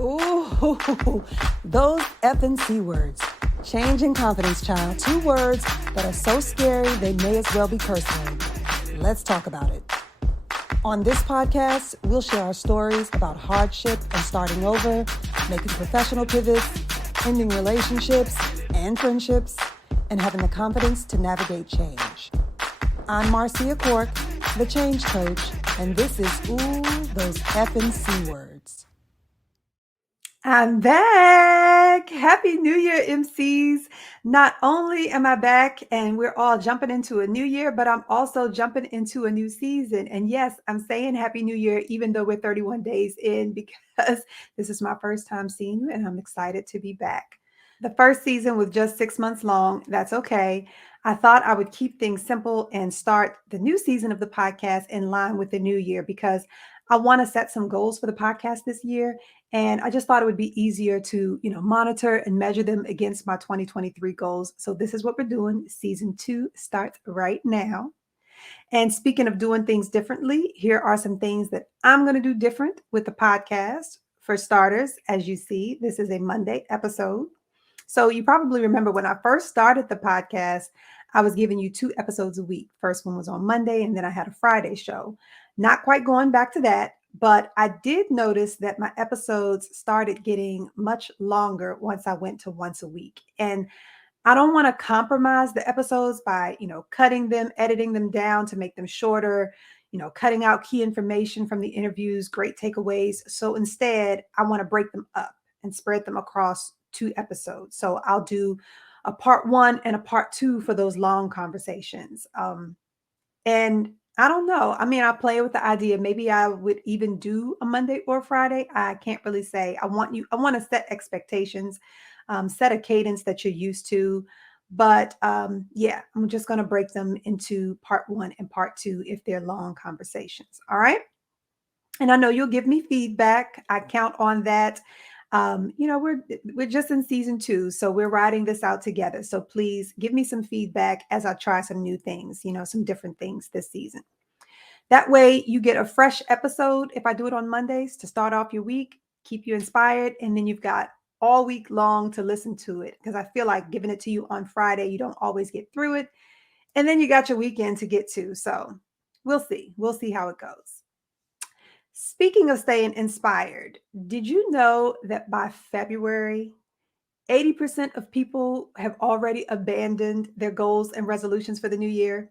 Ooh, those Effin C-Words. Change and confidence, child. 2 words that are so scary they may as well be curse words. Let's talk about it. On this podcast, we'll share our stories about hardship and starting over, making professional pivots, ending relationships and friendships, and having the confidence to navigate change. I'm Marcia Cork, the change coach, and this is Ooh, those Effin C-Words. I'm back. Happy New Year, MCs. Not only am I back and we're all jumping into a new year, but I'm also jumping into a new season. And yes, I'm saying Happy New Year, even though we're 31 days in, because this is my first time seeing you and I'm excited to be back. The first season was just 6 months long. That's okay. I thought I would keep things simple and start the new season of the podcast in line with the new year because I want to set some goals for the podcast this year. And I just thought it would be easier to, monitor and measure them against my 2023 goals. So this is what we're doing. Season 2 starts right now. And speaking of doing things differently, here are some things that I'm going to do different with the podcast. For starters, as you see, this is a Monday episode. So you probably remember when I first started the podcast, I was giving you 2 episodes a week. First one was on Monday, and then I had a Friday show. Not quite going back to that, but I did notice that my episodes started getting much longer once I went to once a week. And I don't want to compromise the episodes by, cutting them, editing them down to make them shorter, cutting out key information from the interviews, great takeaways. So instead, I want to break them up and spread them across 2 episodes. So I'll do a part 1 and a part 2 for those long conversations. And I don't know. I mean, I play with the idea. Maybe I would even do a Monday or Friday. I can't really say. I want to set expectations, set a cadence that you're used to. But yeah, I'm just going to break them into part 1 and part 2 if they're long conversations. All right. And I know you'll give me feedback. I count on that. We're just in season 2, so we're writing this out together. So please give me some feedback as I try some new things, some different things this season. That way you get a fresh episode if I do it on Mondays to start off your week, keep you inspired, and then you've got all week long to listen to it because I feel like giving it to you on Friday, you don't always get through it. And then you got your weekend to get to. So we'll see. We'll see how it goes. Speaking of staying inspired, did you know that by February, 80% of people have already abandoned their goals and resolutions for the new year?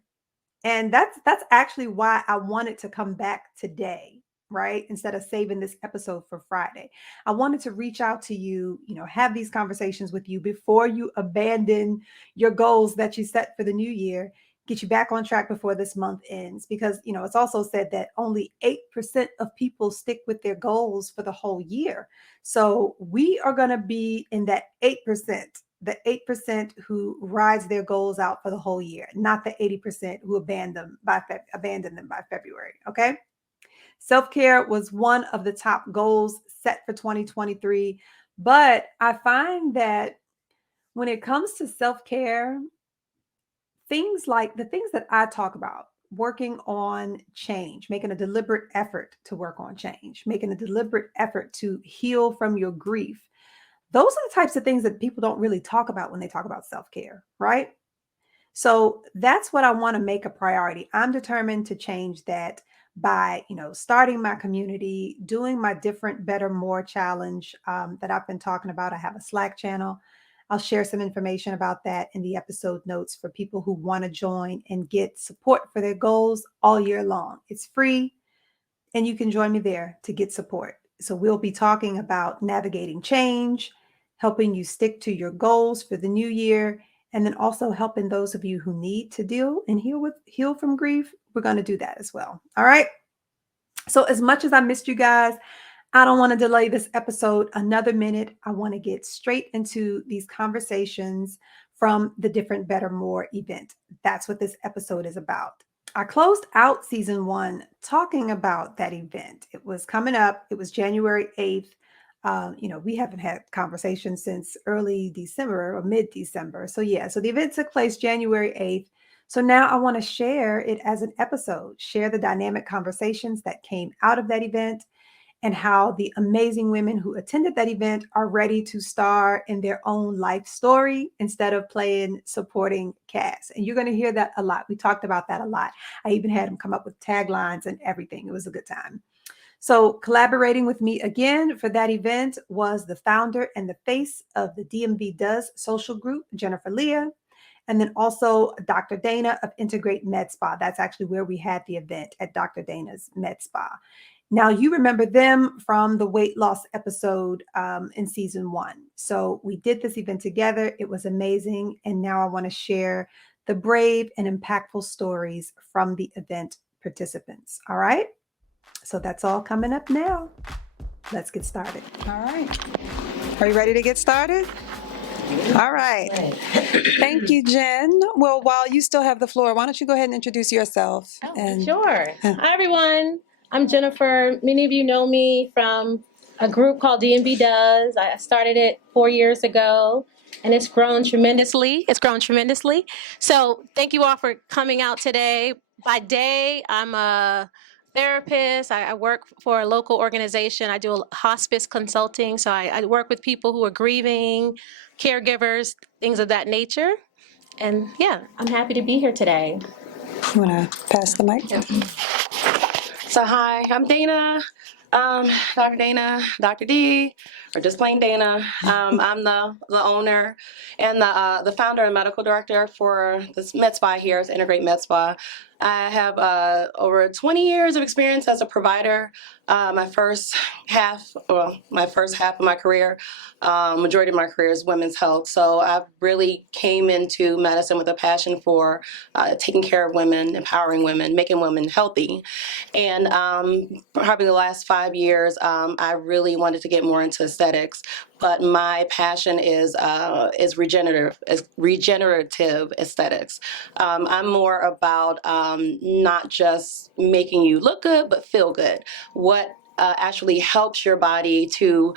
And that's actually why I wanted to come back today, right? Instead of saving this episode for Friday. I wanted to reach out to you, have these conversations with you before you abandon your goals that you set for the new year, get you back on track before this month ends. Because, it's also said that only 8% of people stick with their goals for the whole year. So we are going to be in that 8%. The 8% who rides their goals out for the whole year, not the 80% who abandon them by February. Okay. Self-care was one of the top goals set for 2023. But I find that when it comes to self-care, things like the things that I talk about, working on change, making a deliberate effort to work on change, making a deliberate effort to heal from your grief, those are the types of things that people don't really talk about when they talk about self-care, right? So that's what I want to make a priority. I'm determined to change that by, starting my community, doing my different, better, more challenge that I've been talking about. I have a Slack channel. I'll share some information about that in the episode notes for people who want to join and get support for their goals all year long. It's free and you can join me there to get support. So we'll be talking about navigating change, helping you stick to your goals for the new year, and then also helping those of you who need to deal and heal from grief. We're going to do that as well. All right. So as much as I missed you guys, I don't want to delay this episode another minute. I want to get straight into these conversations from the Different, Better, More event. That's what this episode is about. I closed out season 1 talking about that event. It was coming up. It was January 8th. We haven't had conversations since early December or mid-December. So the event took place January 8th. So now I want to share it as an episode, share the dynamic conversations that came out of that event. and how the amazing women who attended that event are ready to star in their own life story instead of playing supporting cast. And you're going to hear that a lot. We talked about that a lot. I even had them come up with taglines and everything. It was a good time. So collaborating with me again for that event was the founder and the face of the DMV Does social group, Jennifer Leah, and then also Dr. Dana of Integrate Med Spa. That's actually where we had the event, at Dr. Dana's Med Spa. Now, you remember them from the weight loss episode in season 1. So we did this event together. It was amazing. And now I want to share the brave and impactful stories from the event participants. All right. So that's all coming up now. Let's get started. All right. Are you ready to get started? All right. Thank you, Jen. Well, while you still have the floor, why don't you go ahead and introduce yourself? Sure. Hi, everyone. I'm Jennifer. Many of you know me from a group called DMV Does. I started it 4 years ago, and it's grown tremendously. So thank you all for coming out today. By day, I'm a therapist. I work for a local organization. I do hospice consulting. So I work with people who are grieving, caregivers, things of that nature. And yeah, I'm happy to be here today. You want to pass the mic? So hi, I'm Dana, Dr. Dana, Dr. D, or just plain Dana. I'm the owner and the founder and medical director for this med spa here at Integrate Med Spa. I have over 20 years of experience as a provider. My first half of my career, majority of my career is women's health. So I really came into medicine with a passion for taking care of women, empowering women, making women healthy. And probably the last 5 years, I really wanted to get more into aesthetics. But my passion is regenerative aesthetics. I'm more about not just making you look good, but feel good. What actually helps your body to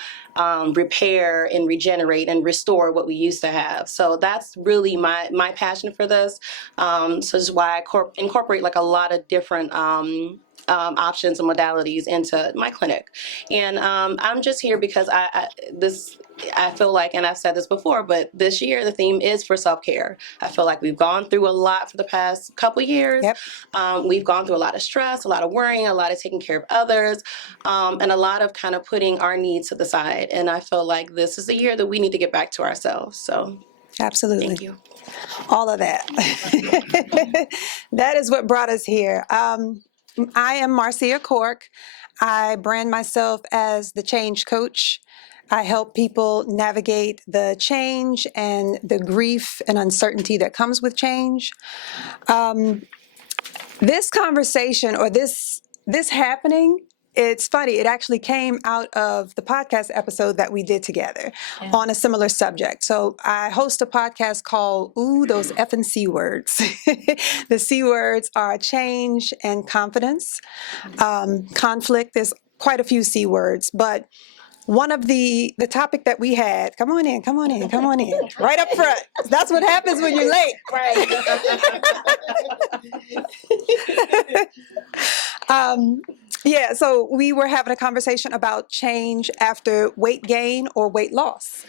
repair and regenerate and restore what we used to have. So that's really my passion for this. So this is why I incorporate like a lot of different options and modalities into my clinic. And I'm just here because I feel like, and I've said this before, but this year the theme is for self-care. I feel like we've gone through a lot for the past couple years. Yep. We've gone through a lot of stress, a lot of worrying, a lot of taking care of others, and a lot of kind of putting our needs to the side. And I feel like this is the year that we need to get back to ourselves. So Absolutely. thank you. All of that. That is what brought us here. I am Marcia Cork. I brand myself as the change coach. I help people navigate the change and the grief and uncertainty that comes with change. This conversation, or this happening, it's funny. It actually came out of the podcast episode that we did together on a similar subject. So I host a podcast called Oooh, those Effin C-Words. The C-Words are change and confidence, conflict. There's quite a few C-Words, but one of the topic that we had, come on in, right up front. That's what happens when you're late. Right. Yeah, so we were having a conversation about change after weight gain or weight loss.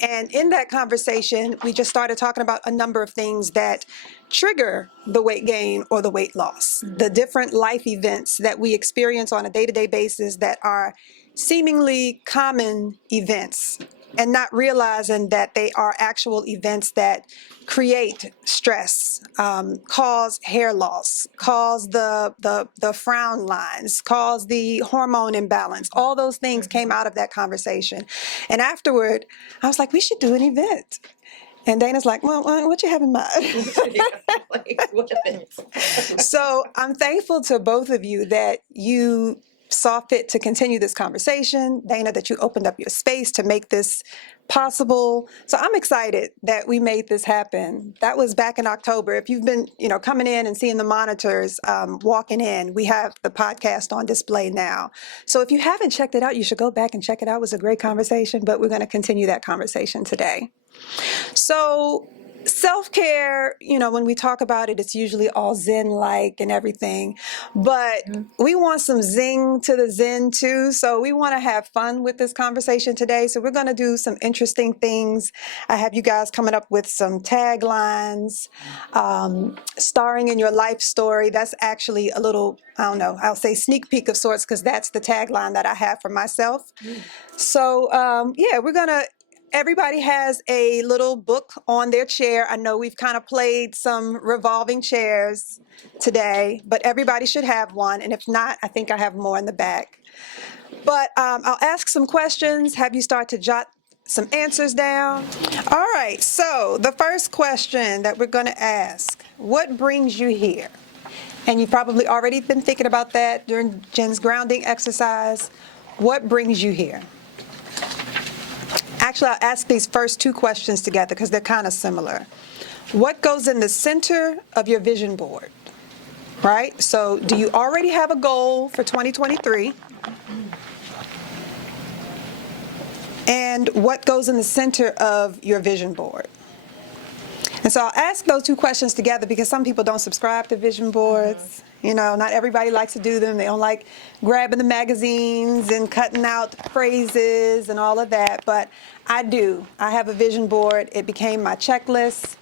And in that conversation, we just started talking about a number of things that trigger the weight gain or the weight loss, the different life events that we experience on a day-to-day basis that are seemingly common events, and not realizing that they are actual events that create stress, cause hair loss, cause the frown lines, cause the hormone imbalance. All those things came out of that conversation. And afterward, I was like, we should do an event. And Dana's like, well, what you have in mind? So I'm thankful to both of you that you saw fit to continue this conversation. Dana, that you opened up your space to make this possible. So I'm excited that we made this happen. That was back in October. If you've been, coming in and seeing the monitors, walking in, we have the podcast on display now. So if you haven't checked it out, you should go back and check it out. It was a great conversation, but we're going to continue that conversation today. So self-care, when we talk about it, it's usually all zen-like and everything, but we want some zing to the zen too. So we want to have fun with this conversation today. So we're going to do some interesting things. I have you guys coming up with some taglines, starring in your life story. That's actually a little, I don't know, I'll say sneak peek of sorts, because that's the tagline that I have for myself. So everybody has a little book on their chair. I know we've kind of played some revolving chairs today, but everybody should have one. And if not, I think I have more in the back. But I'll ask some questions, have you start to jot some answers down. All right, so the first question that we're going to ask, what brings you here? And you've probably already been thinking about that during Jen's grounding exercise. What brings you here? Actually, I'll ask these first two questions together because they're kind of similar. What goes in the center of your vision board? Right? So do you already have a goal for 2023? And what goes in the center of your vision board? And so I'll ask those two questions together because some people don't subscribe to vision boards. Not everybody likes to do them. They don't like grabbing the magazines and cutting out phrases and all of that. But I do. I have a vision board. It became my checklist.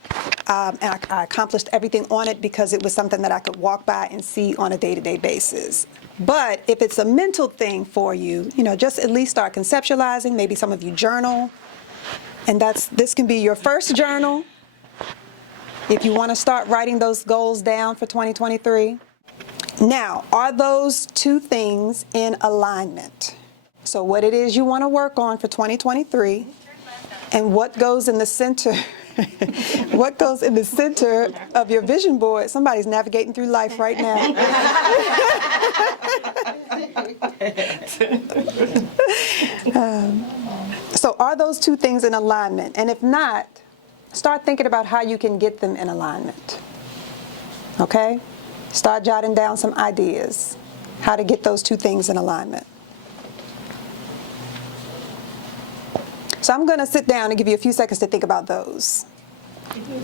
And I accomplished everything on it because it was something that I could walk by and see on a day-to-day basis. But if it's a mental thing for you, just at least start conceptualizing. Maybe some of you journal. And this can be your first journal if you want to start writing those goals down for 2023. Now, are those two things in alignment? So what it is you want to work on for 2023 and what goes in the center what goes in the center of your vision board? Somebody's navigating through life right now. So are those two things in alignment? And if not, start thinking about how you can get them in alignment. Okay? Start jotting down some ideas, how to get those two things in alignment. So I'm going to sit down and give you a few seconds to think about those.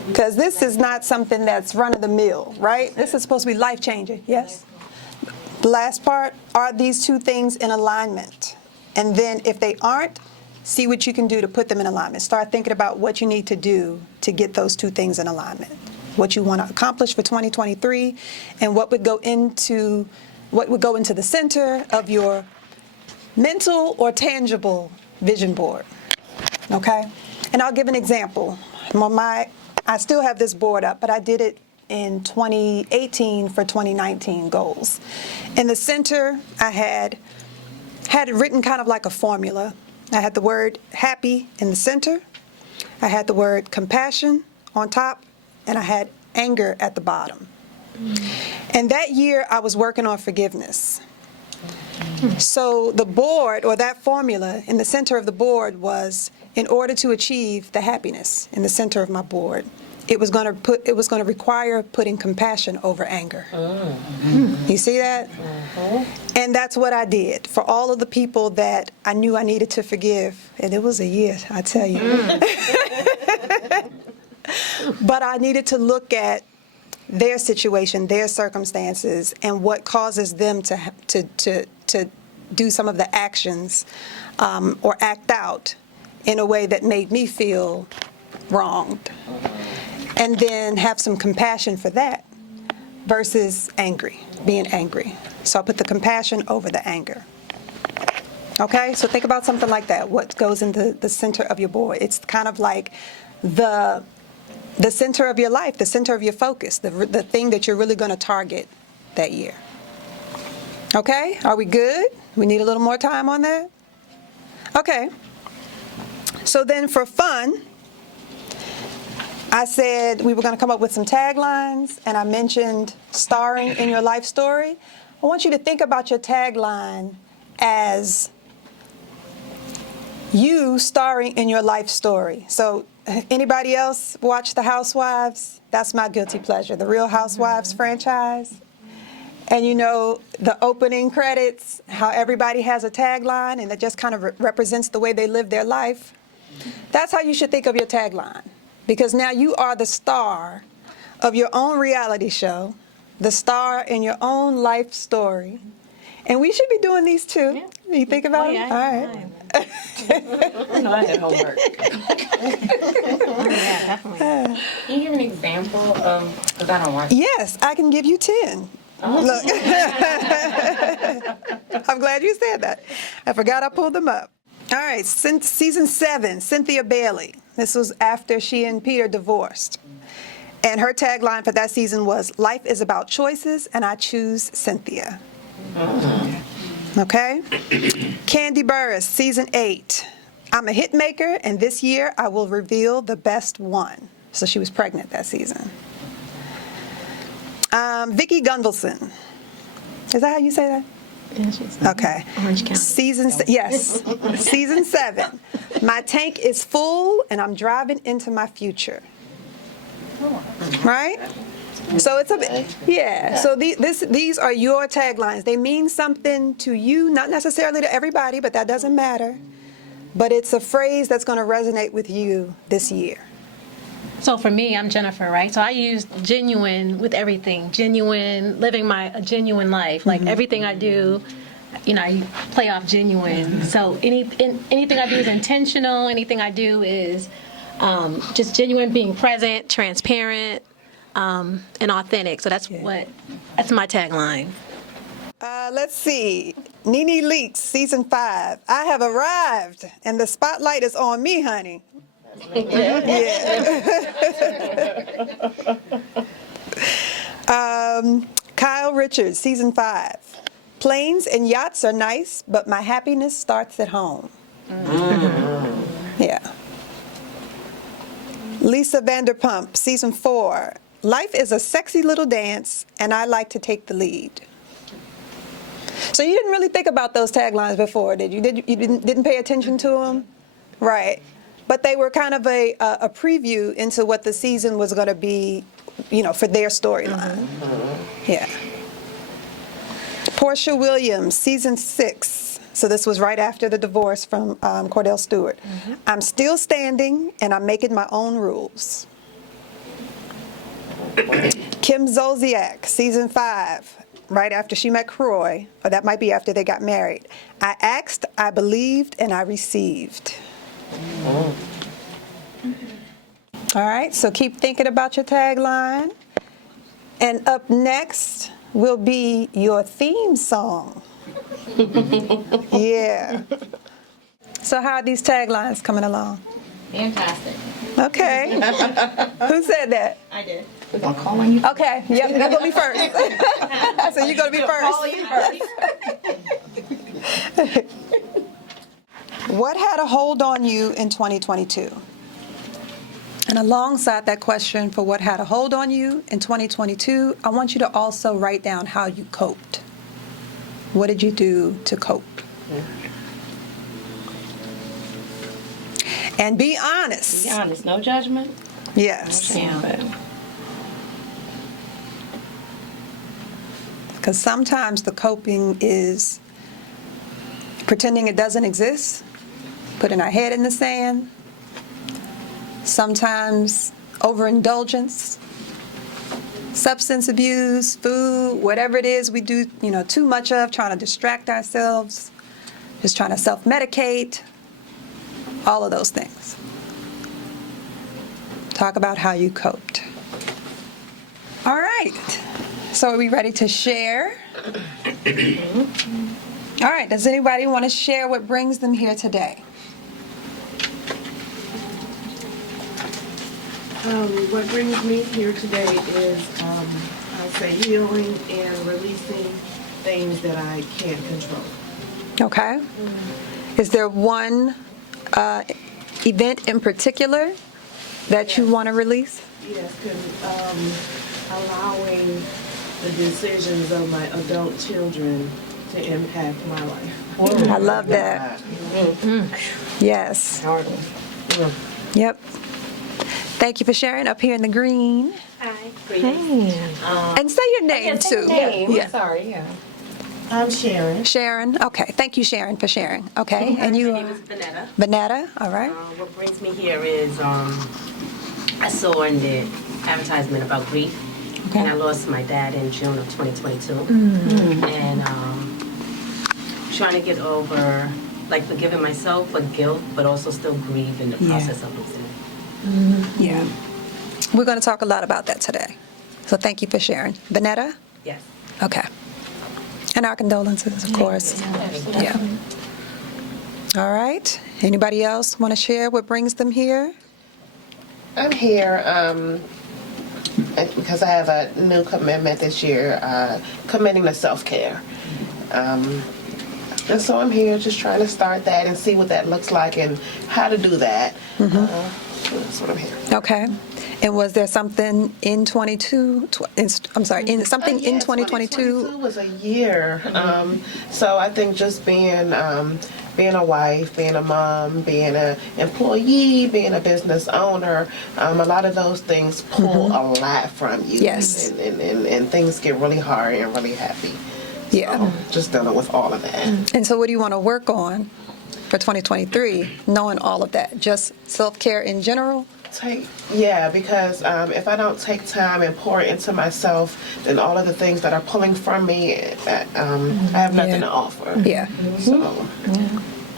Because this is not something that's run-of-the-mill, right? This is supposed to be life-changing, yes? The last part, are these two things in alignment? And then if they aren't, see what you can do to put them in alignment. Start thinking about what you need to do to get those two things in alignment. What you want to accomplish for 2023 and what would go into the center of your mental or tangible vision board. Okay? And I'll give an example. I still have this board up, but I did it in 2018 for 2019 goals. In the center, I had it written kind of like a formula. I had the word happy in the center. I had the word compassion on top, and I had anger at the bottom. And that year, I was working on forgiveness. So the board, or that formula in the center of the board was, in order to achieve the happiness in the center of my board, it was going to require putting compassion over anger. You see that? And that's what I did for all of the people that I knew I needed to forgive. And it was a year, I tell you. But I needed to look at their situation, their circumstances, and what causes them to do some of the actions or act out in a way that made me feel wronged. And then have some compassion for that versus being angry. So I put the compassion over the anger. Okay, so think about something like that. What goes in the center of your board? It's kind of like the center of your life, the center of your focus, the thing that you're really going to target that year. Okay, are we good? We need a little more time on that? Okay. So then for fun, I said we were going to come up with some taglines, and I mentioned starring in your life story. I want you to think about your tagline as you starring in your life story. So anybody else watch The Housewives? That's my guilty pleasure, the Real Housewives franchise. And the opening credits, how everybody has a tagline, and it just kind of represents the way they live their life. That's how you should think of your tagline. because now you are the star of your own reality show, the star in your own life story. And we should be doing these too. Yeah. You think about it? Yeah. All right. I know I had homework. Yeah, definitely. Can you give an example of, because I don't watch. Yes, I can give you 10. Look. I'm glad you said that. I forgot I pulled them up. All right, since season 7, Cynthia Bailey. This was after she and Peter divorced. And her tagline for that season was, "Life is about choices, and I choose Cynthia." Okay? Candy Burris, season 8. "I'm a hit maker, and this year I will reveal the best one." So she was pregnant that season. Vicki Gunvalson. Is that how you say that? Yeah, she's Okay. Orange County. Yes. Season 7. "My tank is full, and I'm driving into my future." Right? So it's a bit, yeah. So these are your taglines. They mean something to you, not necessarily to everybody, but that doesn't matter. But it's a phrase that's going to resonate with you this year. So for me, I'm Jennifer, right? So I use genuine with everything. Genuine, living a genuine life. Like everything I do, I play off genuine. So anything I do is intentional. Anything I do is just genuine, being present, transparent, and authentic. So that's my tagline. Let's see. Nene Leakes, season 5. "I have arrived, and the spotlight is on me, honey." Kyle Richards, season 5. "Planes and yachts are nice, but my happiness starts at home." Yeah. Lisa Vanderpump, season 4. "Life is a sexy little dance, and I like to take the lead." So you didn't really think about those taglines before, did you? You didn't pay attention to them? Right. But they were kind of a preview into what the season was going to be, for their storyline. Yeah. Portia Williams, season 6. So this was right after the divorce from Cordell Stewart. "I'm still standing, and I'm making my own rules." Kim Zolciak, season 5. Right after she met Croy, or that might be after they got married. "I asked, I believed, and I received." All right, so keep thinking about your tagline. And up next will be your theme song. Yeah. So how are these taglines coming along? Fantastic. Okay. Who said that? I did. We're going to call on you. Okay, yep, you're going to be first. So you're going to be first. What had a hold on you in 2022? And alongside that question for what had a hold on you in 2022, I want you to also write down how you coped. What did you do to cope? And be honest. Be honest. No judgment. Yes. No shame. Because sometimes the coping is pretending it doesn't exist, putting our head in the sand. Sometimes overindulgence, substance abuse, food, whatever it is we do, too much of, trying to distract ourselves, just trying to self-medicate, all of those things. Talk about how you coped. All right. So are we ready to share? All right. Does anybody want to share what brings them here today? What brings me here today is, I'll say, healing and releasing things that I can't control. Okay. Is there one event in particular that you want to release? Yes, because allowing the decisions of my adult children to impact my life. I love that. Yes. Yep. Thank you for sharing up here in the green. Hi. And say your name too. Yeah. Sorry, yeah. I'm Sharon. Sharon. Okay. Thank you, Sharon, for sharing. Okay. And you My name are is Vanetta. Vanetta. All right. What brings me here is I saw in the advertisement about grief, Okay. and I lost my dad in June of 2022. And trying to get over, like, forgiving myself for guilt, but also still grieve in the process of losing it. Yeah. We're going to talk a lot about that today. So thank you for sharing. Vanetta? Yes. Okay. And our condolences, of course. Yeah. All right. Anybody else want to share what brings them here? I'm here because I have a new commitment this year, committing to self-care. And so I'm here just trying to start that and see what that looks like and how to do that. That's what I'm here. Okay. And was there something in 22? Something in 2022? 2022 was a year. So I think just being a wife, being a mom, being an employee, being a business owner, a lot of those things pull a lot from you. Yes. And things get really hard and really heavy. Yeah. So just dealing with all of that. And so what do you want to work on for 2023, knowing all of that? Just self-care in general? Because if I don't take time and pour into myself, then all of the things that are pulling from me, I have nothing to offer. Yeah. So,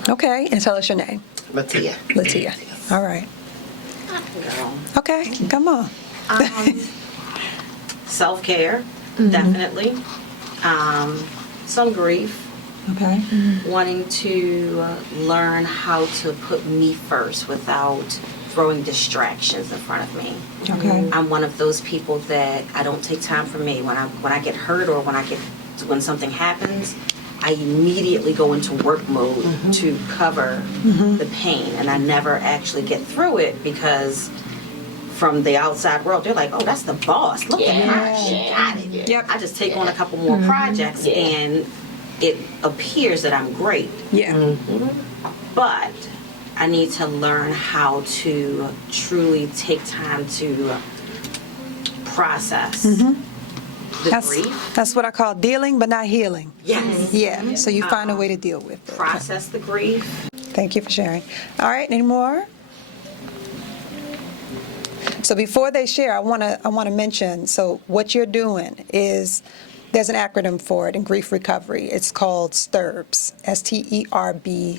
Okay. And tell us your name. Latia. All right. Okay. Come on. Self-care, definitely. Some grief. Okay. Wanting to learn how to put me first without throwing distractions in front of me. Okay. I'm one of those people that I don't take time for me. When I get hurt or when something happens, I immediately go into work mode to cover the pain, and I never actually get through it because from the outside world, they're like, "Oh, that's the boss. Look at her. She got it." Yep. I just take on a couple more projects, and it appears that I'm great. Yeah. But I need to learn how to truly take time to process the grief. That's what I call dealing but not healing. Yes. Yeah. So you find a way to deal with it. Process the grief. Thank you for sharing. All right. Any more? So before they share, I want to mention, so what you're doing is, there's an acronym for it in grief recovery. It's called STERBS, STERBS.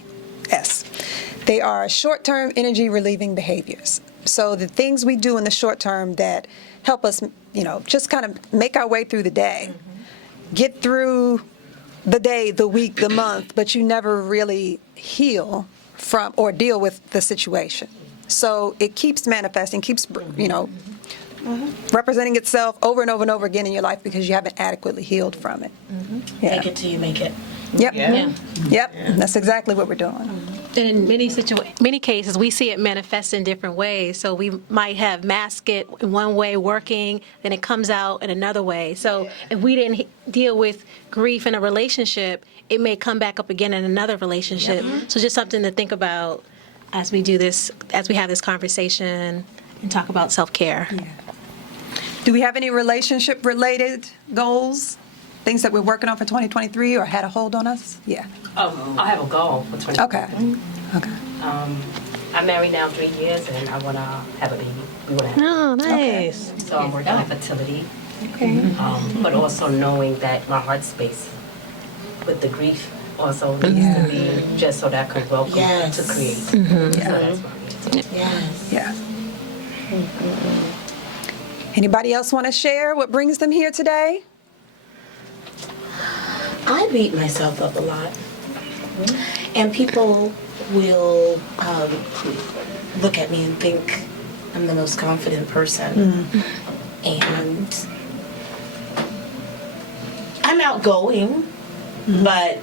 They are short-term energy relieving behaviors. So the things we do in the short term that help us, just kind of make our way through the day, get through the day, the week, the month, but you never really heal from or deal with the situation. So it keeps manifesting, keeps, representing itself over and over and over again in your life because you haven't adequately healed from it. Yeah. Make it till you make it. Yep. Yeah. Yep. That's exactly what we're doing. In many cases, we see it manifest in different ways. So we might have masked it in one way working, then it comes out in another way. So if we didn't deal with grief in a relationship, it may come back up again in another relationship. So just something to think about as we do this, as we have this conversation and talk about self-care. Yeah. Do we have any relationship-related goals, things that we're working on for 2023 or had a hold on us? Yeah. I have a goal for 2020. Okay. I'm married now 3 years, and I want to have a baby. We want to have Oh, nice. So I'm working on fertility. Okay. But also knowing that my heart space with the grief also needs to be just so that I could welcome to create. So that's what I'm doing. Yeah. Anybody else want to share what brings them here today? I beat myself up a lot. And people will look at me and think I'm the most confident person. And I'm outgoing, but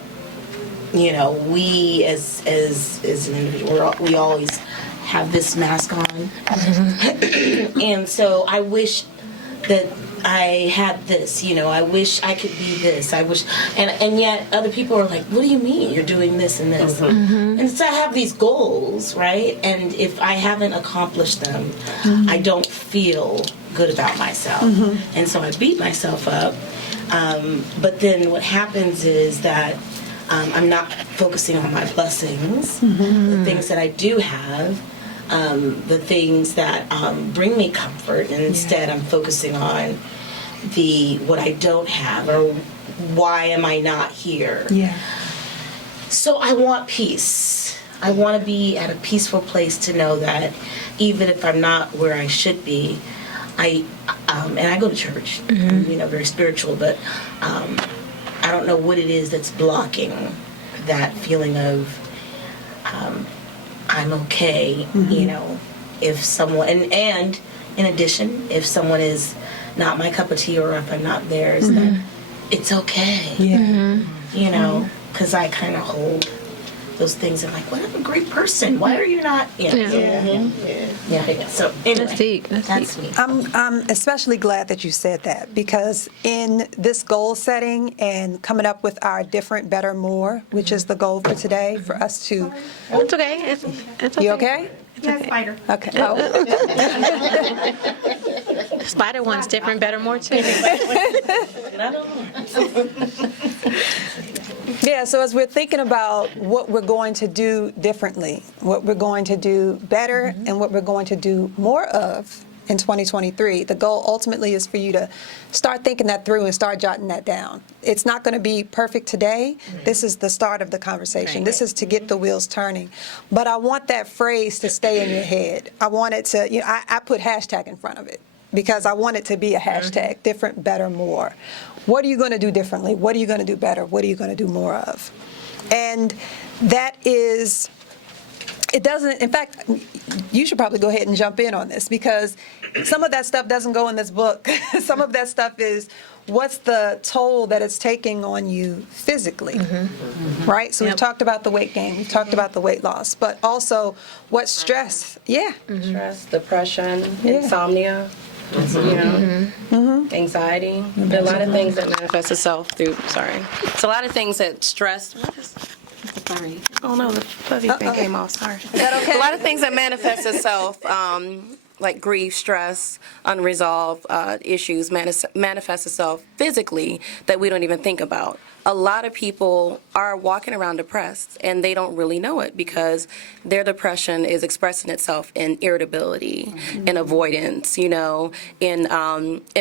we as an individual, we always have this mask on. And so I wish that I had this, I wish I could be this. I wish, and yet other people are like, what do you mean you're doing this and this? And so I have these goals, right? And if I haven't accomplished them, I don't feel good about myself. And so I beat myself up. But then what happens is that I'm not focusing on my blessings, the things that I do have. the things that bring me comfort, and instead I'm focusing on what I don't have, or why am I not here. Yeah. So I want peace. I want to be at a peaceful place to know that even if I'm not where I should be, and I go to church, I'm, very spiritual, but I don't know what it is that's blocking that feeling of I'm okay, if someone, and in addition, if someone is not my cup of tea, or if I'm not theirs, then it's okay. Yeah. Because I kind of hold those things. I'm like, what a great person. Why are you not? Yeah. So anyway, That's deep. that's me. I'm especially glad that you said that, because in this goal setting and coming up with our different, better, more, which is the goal for today, for us to. It's okay. It's okay. You okay? Spider. Okay. Oh. Spider one's different, better, more too. Yeah, so as we're thinking about what we're going to do differently, what we're going to do better, and what we're going to do more of in 2023, the goal ultimately is for you to start thinking that through and start jotting that down. It's not going to be perfect today. This is the start of the conversation. This is to get the wheels turning. But I want that phrase to stay in your head. I want it to, I put hashtag in front of it, because I want it to be a hashtag, different, better, more. What are you going to do differently? What are you going to do better? What are you going to do more of? And that is, it doesn't, in fact, you should probably go ahead and jump in on this, because some of that stuff doesn't go in this book. Some of that stuff is what's the toll that it's taking on you physically, right? So we've talked about the weight gain, we've talked about the weight loss, but also what stress, Stress, depression, insomnia, anxiety. There are a lot of things that manifest itself through, it's a lot of things that stress, oh no, the fuzzy thing came off, sorry. Is that okay? A lot of things that manifest itself, like grief, stress, unresolved issues manifest itself physically that we don't even think about. A lot of people are walking around depressed, and they don't really know it, because their depression is expressing itself in irritability, in avoidance, in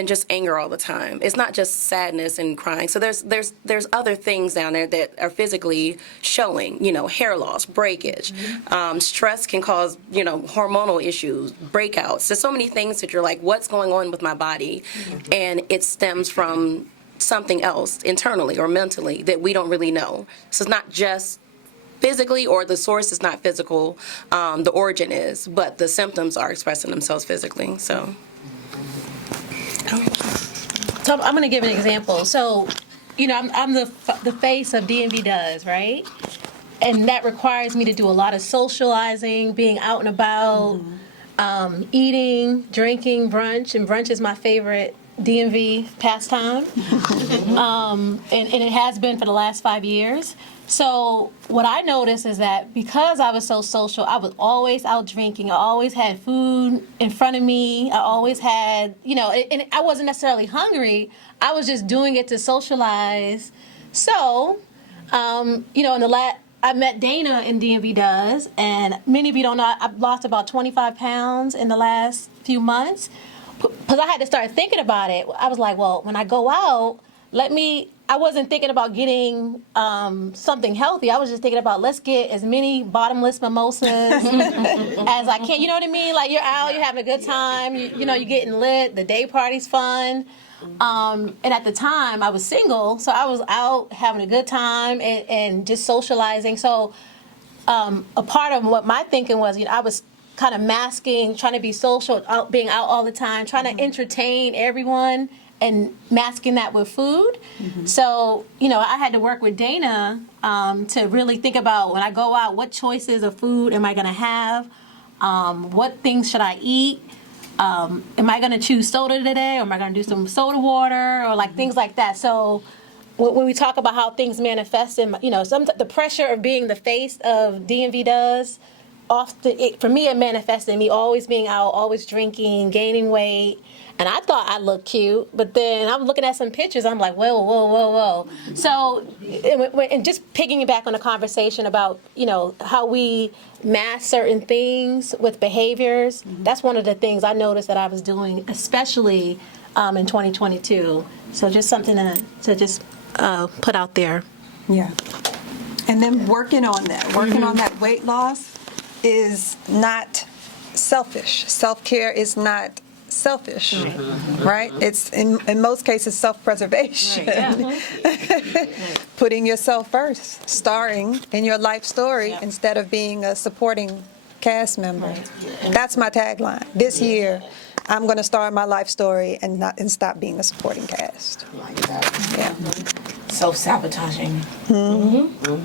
just anger all the time. It's not just sadness and crying. So there's other things down there that are physically showing, hair loss, breakage. Stress can cause, hormonal issues, breakouts. There's so many things that you're like, what's going on with my body? And it stems from something else internally or mentally that we don't really know. So it's not just physically, or the source is not physical, the origin is, but the symptoms are expressing themselves physically. So I'm going to give an example. So, I'm the face of DMV Does, right? And that requires me to do a lot of socializing, being out and about, eating, drinking, brunch, and brunch is my favorite DMV pastime, and it has been for the last 5 years. So what I noticed is that because I was so social, I was always out drinking. I always had food in front of me. I always had, and I wasn't necessarily hungry. I was just doing it to socialize. So, in I met Dana in DMV Does, and many of you don't know, I've lost about 25 pounds in the last few months. Because I had to start thinking about it. I was like, well, when I go out, I wasn't thinking about getting something healthy. I was just thinking about, let's get as many bottomless mimosas as I can. You know what I mean? Like, you're out, you're having a good time, you're getting lit, the day party's fun. And at the time, I was single, so I was out having a good time and just socializing. So a part of what my thinking was, I was kind of masking, trying to be social, being out all the time, trying to entertain everyone, and masking that with food. So, I had to work with Dana to really think about, when I go out, what choices of food am I going to have? What things should I eat? Am I going to choose soda today, or am I going to do some soda water, or things like that? So when we talk about how things manifest in, the pressure of being the face of DMV Does, often, for me, it manifested in me always being out, always drinking, gaining weight. And I thought I looked cute, but then I'm looking at some pictures. I'm like, whoa, whoa, whoa, whoa. So, and just piggybacking on a conversation about, how we mask certain things with behaviors. That's one of the things I noticed that I was doing, especially in 2022. So just something to just put out there. Yeah. And then working on that weight loss is not selfish. Self-care is not selfish, right? It's in most cases self-preservation. Putting yourself first, starring in your life story instead of being a supporting cast member. That's my tagline. This year, I'm going to star in my life story and stop being a supporting cast. Like that. Yeah. Self-sabotaging.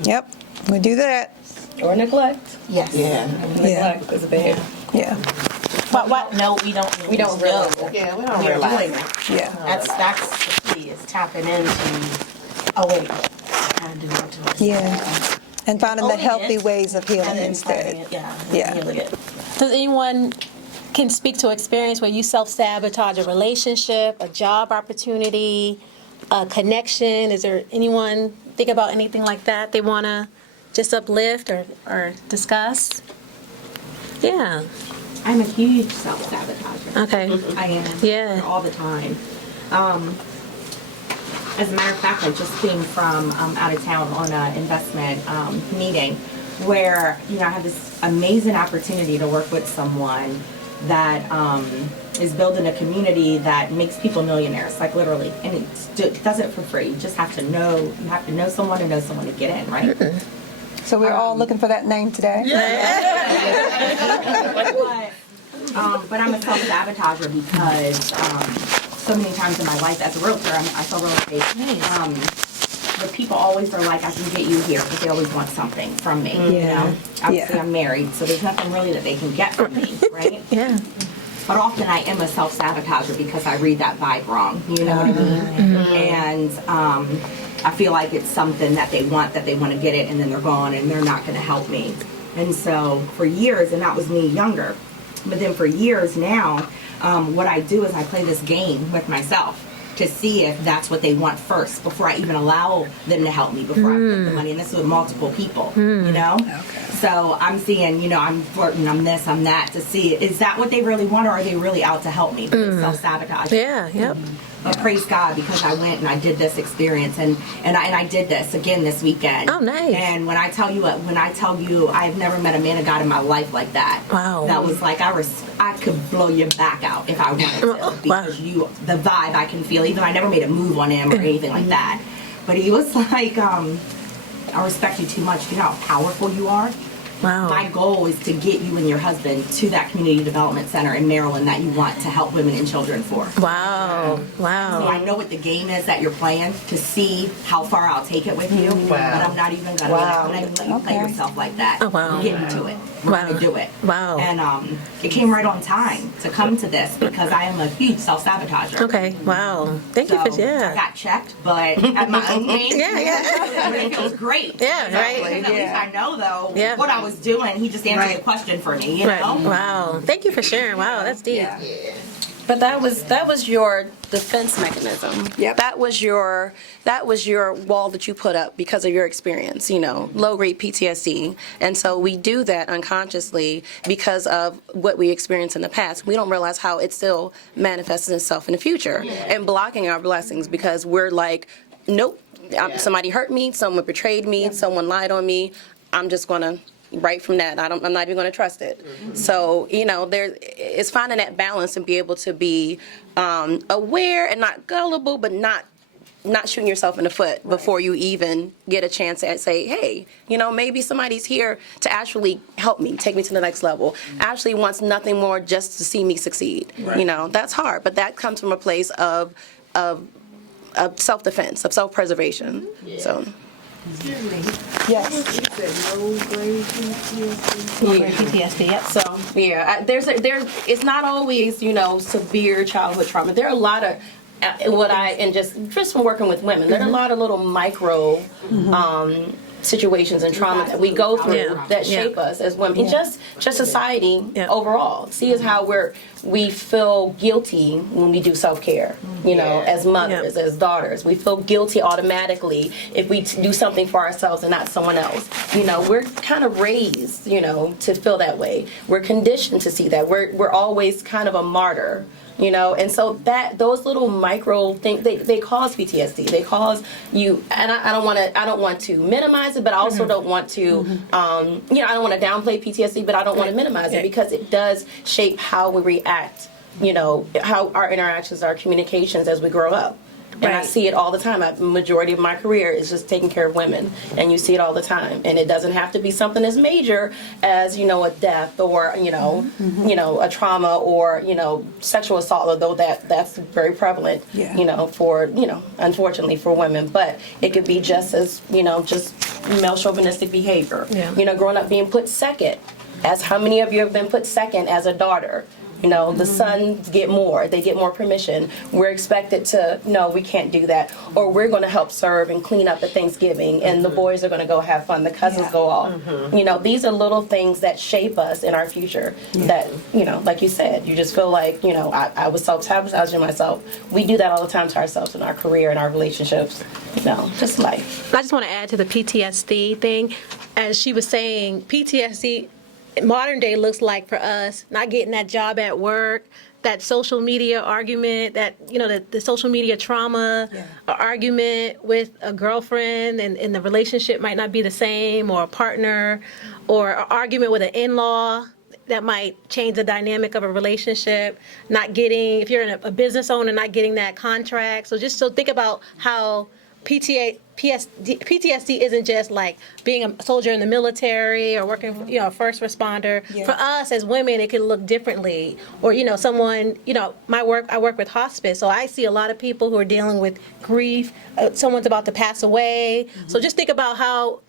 Yep. We do that. Or neglect. Yes. Neglect is a behavior. Yeah. But no, we don't. We don't realize it. Yeah, we don't We're realize. doing it. Yeah. That's the key, is tapping into, oh wait, I kind of do it to myself. Yeah. And finding the Owning healthy it, ways of healing and then instead. fighting it, Yeah. healing it. Does anyone can speak to experience where you self-sabotage a relationship, a job opportunity, a connection? Is there anyone think about anything like that they want to just uplift or discuss? Yeah. I'm a huge self-sabotager. Okay. I am. Yeah. All the time. As a matter of fact, I just came from out of town on an investment meeting where, I have this amazing opportunity to work with someone that is building a community that makes people millionaires, like literally, and it does it for free. You just have to know someone to know someone to get in, right? So we're all looking for that name today. But I'm a self-sabotager because so many times in my life as a realtor, I sell real estate. But people always are like, I can get you here, but they always want something from me. Obviously, I'm married, so there's nothing really that they can get from me, right? Yeah. But often I am a self-sabotager because I read that vibe wrong. You know what I mean? And I feel like it's something that they want to get it, and then they're gone, and they're not going to help me. And so for years, and that was me younger, but then for years now, what I do is I play this game with myself to see if that's what they want first before I even allow them to help me, before I put the money. And this is with multiple people, So I'm seeing, I'm flirting, I'm this, I'm that, to see, is that what they really want, or are they really out to help me? But it's self-sabotage. Yeah. Yep. But praise God, because I went and I did this experience, and I did this again this weekend. Oh, nice. And when I tell you, I've never met a man of God in my life like that. Wow. That was like, I could blow your back out if I wanted to, because the vibe I can feel. Even I never made a move on him or anything like that. But he was like, I respect you too much. You know how powerful you are? Wow. My goal is to get you and your husband to that community development center in Maryland that you want to help women and children for. Wow. So I know what the game is that you're playing, to see how far I'll take it with you. But I'm not even going to let you play yourself like that. Oh, wow. We're getting to it. We're going to do it. Wow. And it came right on time to come to this, because I am a huge self-sabotager. Okay. Wow. Thank you for I got checked, but at my own pace. But it feels great. Yeah, right. Because at least I know, though, what I was doing. He just answered the question for me, you know? Wow. Thank you for sharing. Wow, that's deep. But that was your defense mechanism. Yep. That was your wall that you put up because of your experience, low grade PTSD. And so we do that unconsciously because of what we experienced in the past. We don't realize how it still manifests itself in the future and blocking our blessings, because we're like, nope, somebody hurt me, someone betrayed me, someone lied on me. I'm just going to right from that. I'm not even going to trust it. So, it's finding that balance and be able to be aware and not gullible, but not shooting yourself in the foot before you even get a chance to say, hey, maybe somebody's here to actually help me, take me to the next level, actually wants nothing more just to see me succeed. That's hard, but that comes from a place of self-defense, of self-preservation. So. Excuse me. Yes. You said low-grade PTSD. PTSD. Yep. So it's not always severe childhood trauma. There are a lot of just from working with women, there are a lot of little micro situations and trauma that we go through Yeah. that shape us as women. And just society Yeah. overall. See is how we feel guilty when we do self-care, you know, as mothers, as daughters. We feel guilty automatically if we do something for ourselves and not someone else. You know, we're kind of raised, you know, to feel that way. We're conditioned to see that. We're always kind of a martyr. You know, and so those little micro things they cause PTSD. They cause you, and I don't want to minimize it, but I also don't want to, you know, I don't want to downplay PTSD, but I don't want to minimize it because it does shape how we react. You know, how our interactions, our communications as we grow up. And I see it all the time. The majority of my career is just taking care of women, and you see it all the time. And it doesn't have to be something as major as, you know, a death or, you know, a trauma or, you know, sexual assault, although that's very prevalent, you know, for, you know, unfortunately for women. But it could be just as, you know, just male chauvinistic behavior. You know, growing up being put second. As how many of you have been put second as a daughter? You know, the sons get more. They get more permission. We're expected to, no, we can't do that. Or we're going to help serve and clean up at Thanksgiving, and the boys are going to go have fun. The cousins go off. You know, these are little things that shape us in our future that, you know, like you said, you just feel like, you know, I was self-sabotaging myself. We do that all the time to ourselves in our career and our relationships. You know, just life. I just want to add to the PTSD thing. As she was saying, PTSD modern day looks like for us not getting that job at work, that social media argument, that, you know, the social media trauma, argument with a girlfriend and the relationship might not be the same, or a partner, or an argument with an in-law that might change the dynamic of a relationship, not getting, if you're a business owner, not getting that contract. So think about how PTSD isn't just like being a soldier in the military or working, you know, a first responder. For us as women, it can look differently. Or, you know, someone, you know, I work with hospice, so I see a lot of people who are dealing with grief. Someone's about to pass away. So just think about how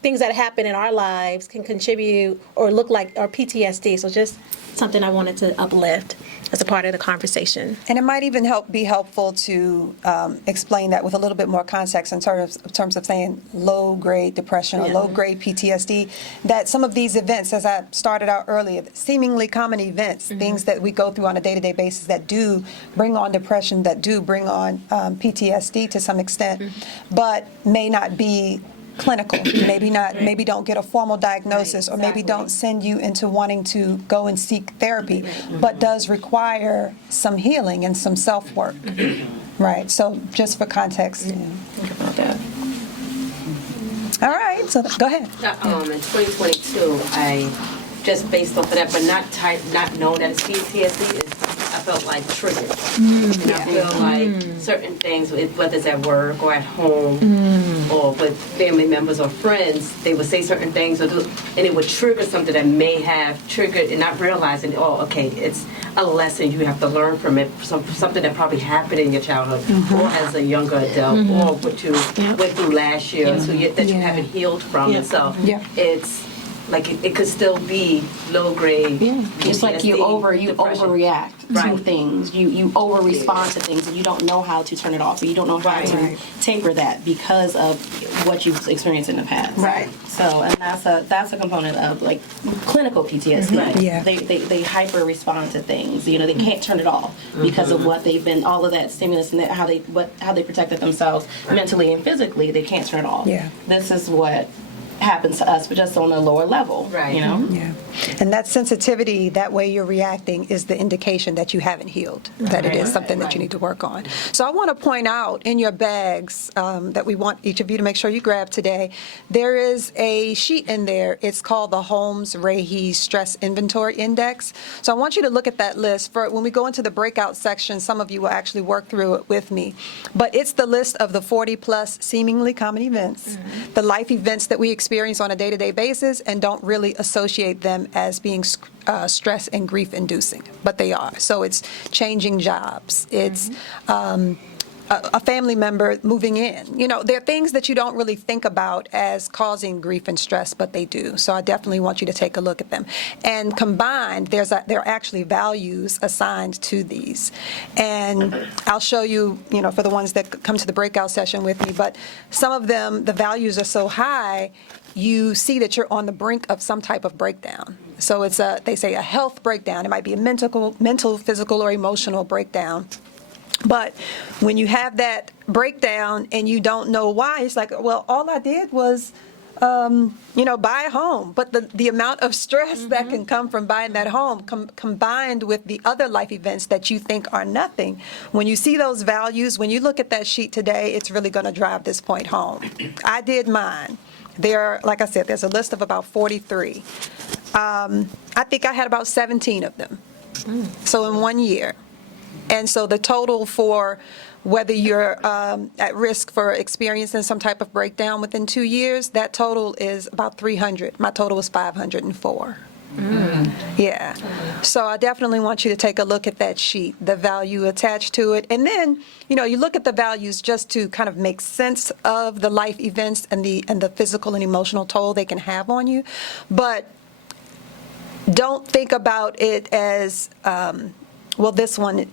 things that happen in our lives can contribute or look like our PTSD. So just something I wanted to uplift as a part of the conversation. And it might even be helpful to explain that with a little bit more context in terms of saying low-grade depression or low-grade PTSD, that some of these events, as I started out earlier, seemingly common events, things that we go through on a day-to-day basis that do bring on depression, that do bring on PTSD to some extent, but may not be clinical, maybe don't get a formal diagnosis, or maybe don't send you into wanting to go and seek therapy, but does require some healing and some self-work. Right, so just for context. All right, so go ahead. In 2022, I just based off of that, but not knowing that it's PTSD, I felt like triggered. And I feel like certain things, whether it's at work or at home or with family members or friends, they would say certain things and it would trigger something that may have triggered, and not realizing, oh, okay, it's a lesson you have to learn from it, something that probably happened in your childhood or as a younger adult or what you went through last year so that you haven't healed from. And so it's like it could still be low grade. It's like you overreact to things. You over respond to things, and you don't know how to turn it off, or you don't know how to taper that because of what you've experienced in the past. Right. So, and that's a component of like clinical PTSD. Yeah. They hyper respond to things. You know, they can't turn it off because of what they've been, all of that stimulus and how they protected themselves mentally and physically. They can't turn it off. Yeah. This is what happens to us, but just on a lower level, you know? Yeah. And that sensitivity, that way you're reacting, is the indication that you haven't healed, that it is something that you need to work on. So I want to point out in your bags that we want each of you to make sure you grab today, there is a sheet in there. It's called the Holmes-Rahe Stress Inventory Index. So I want you to look at that list. For when we go into the breakout section, some of you will actually work through it with me. But it's the list of the 40-plus seemingly common events, the life events that we experience on a day-to-day basis and don't really associate them as being stress and grief-inducing, but they are. So it's changing jobs. It's a family member moving in. You know, there are things that you don't really think about as causing grief and stress, but they do. So I definitely want you to take a look at them. And combined, there are actually values assigned to these. And I'll show you, you know, for the ones that come to the breakout session with me, but some of them, the values are so high, you see that you're on the brink of some type of breakdown. So it's they say a health breakdown. It might be a mental, physical, or emotional breakdown. But when you have that breakdown and you don't know why, it's like, well, all I did was, buy a home. But the amount of stress that can come from buying that home, combined with the other life events that you think are nothing, when you see those values, when you look at that sheet today, it's really going to drive this point home. I did mine. Like I said, there's a list of about 43. I think I had about 17 of them. So in 1 year. And so the total for whether you're at risk for experiencing some type of breakdown within 2 years, that total is about 300. My total was 504. Yeah. So I definitely want you to take a look at that sheet, the value attached to it. And then, you look at the values just to kind of make sense of the life events and the physical and emotional toll they can have on you. But don't think about it as, this one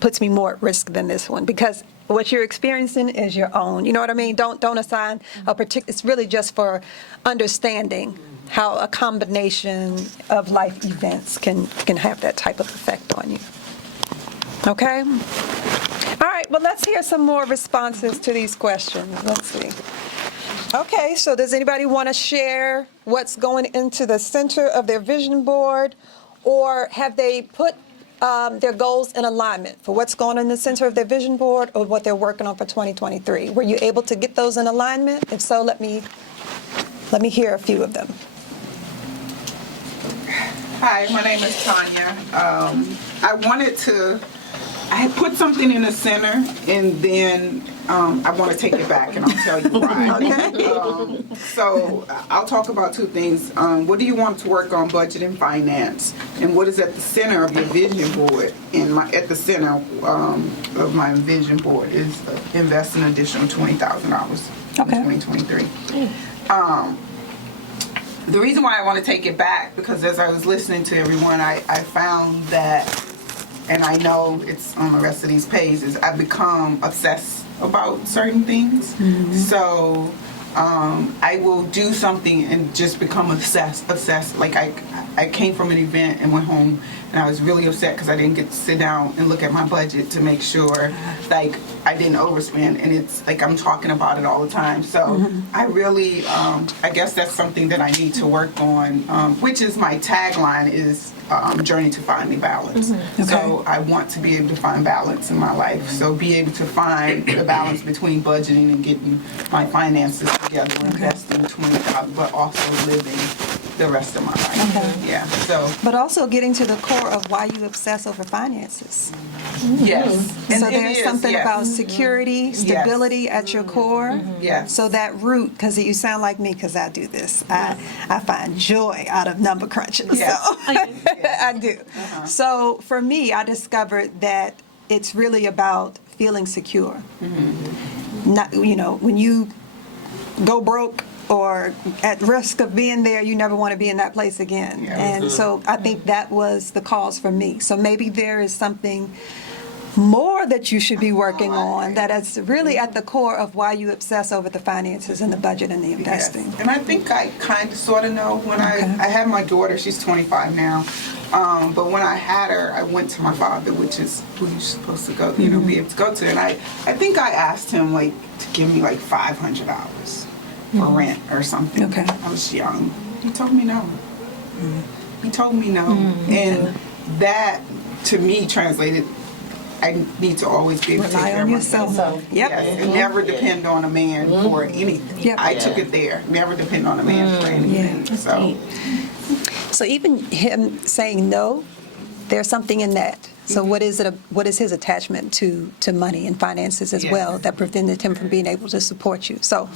puts me more at risk than this one, because what you're experiencing is your own. You know what I mean? Don't assign a particular. It's really just for understanding how a combination of life events can have that type of effect on you. Okay? All right, well, let's hear some more responses to these questions. Let's see. Okay, so does anybody want to share what's going into the center of their vision board, or have they put their goals in alignment for what's going on in the center of their vision board or what they're working on for 2023? Were you able to get those in alignment? If so, let me hear a few of them. Hi, my name is Tanya. I had put something in the center, and then I want to take it back, and I'll tell you why. Okay. So I'll talk about two things. What do you want to work on, budget and finance? And what is at the center of your vision board? At the center of my vision board is invest an additional $20,000 in 2023. The reason why I want to take it back, because as I was listening to everyone, I found that, and I know it's on the rest of these pages, I've become obsessed about certain things. So I will do something and just become obsessed. Like I came from an event and went home, and I was really upset because I didn't get to sit down and look at my budget to make sure like I didn't overspend, and it's like I'm talking about it all the time. So I really, I guess that's something that I need to work on, which is my tagline is journey to finding balance. So I want to be able to find balance in my life. So be able to find the balance between budgeting and getting my finances together, investing $20,000, but also living the rest of my life. Yeah. So. But also getting to the core of why you obsess over finances. Yes. And so there's something about security, stability at your core. Yes. So that root, because you sound like me, because I do this. I find joy out of number crunching. Yes. So I do. So for me, I discovered that it's really about feeling secure. Not, when you go broke or at risk of being there, you never want to be in that place again. And so I think that was the cause for me. So maybe there is something more that you should be working on that is really at the core of why you obsess over the finances and the budget and the investing. Yes. And I think I kind of sort of know when I had my daughter, she's 25 now, but when I had her, I went to my father, which is who you're supposed to go, be able to go to. And I think I asked him to give me $500 for rent or something. I was young. He told me no. He told me no. And that, to me, translated, I need to always be able to take care of myself. Yes, and never depend on a man for anything. I took it there. Never depend on a man for anything. So even him saying no, there's something in that. So what is his attachment to money and finances as well that prevented him from being able to support you? So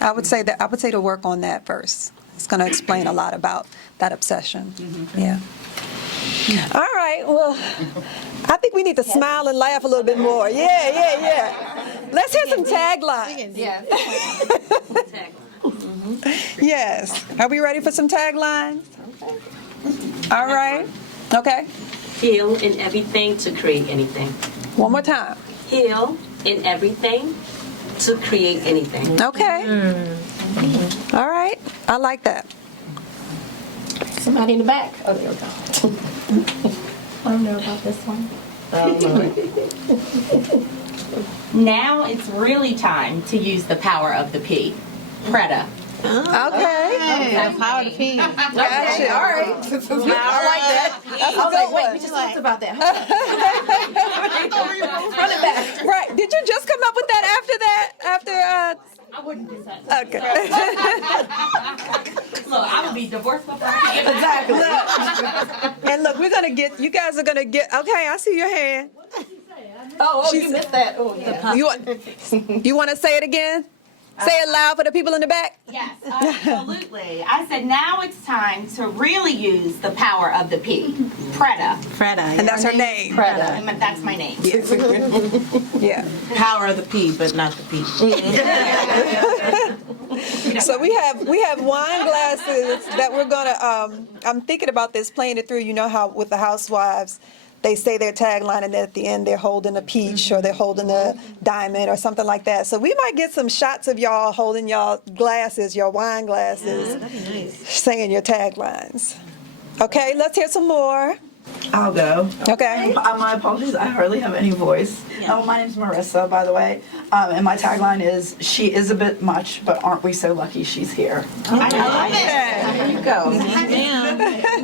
I would say to work on that first. It's going to explain a lot about that obsession. Yeah. All right, well, I think we need to smile and laugh a little bit more. Yeah. Let's hear some taglines. Yes. Are we ready for some taglines? All right. Okay. Heal in everything to create anything. One more time. Heal in everything to create anything. Okay. All right. I like that. Somebody in the back. Oh, there we go. I don't know about this one. Now it's really time to use the power of the P. Preda. Okay. Power to feed. Gotcha. All right. I like that. That's a good one. We just talked about that. Run it back. Right. Did you just come up with that after that? I wouldn't do that. Okay. Look, I would be divorced before I could get Exactly. And look, you guys are gonna get, okay, I see your hand. Oh, you missed that. Oh, yeah. You want to say it again? Say it loud for the people in the back. Yes, absolutely. I said now it's time to really use the power of the P. Preda. And that's her name. Preda. That's my name. Yeah. Power of the P, but not the P. So we have wine glasses that we're gonna. I'm thinking about this, playing it through. You know how with the housewives, they say their tagline, and then at the end they're holding a peach or they're holding a diamond or something like that. So we might get some shots of y'all holding y'all glasses, your wine glasses, saying your taglines. Okay, let's hear some more. I'll go. Okay. My apologies, I hardly have any voice. My name's Marissa, by the way, and my tagline is, "She is a bit much, but aren't we so lucky she's here?" I like it. There you go.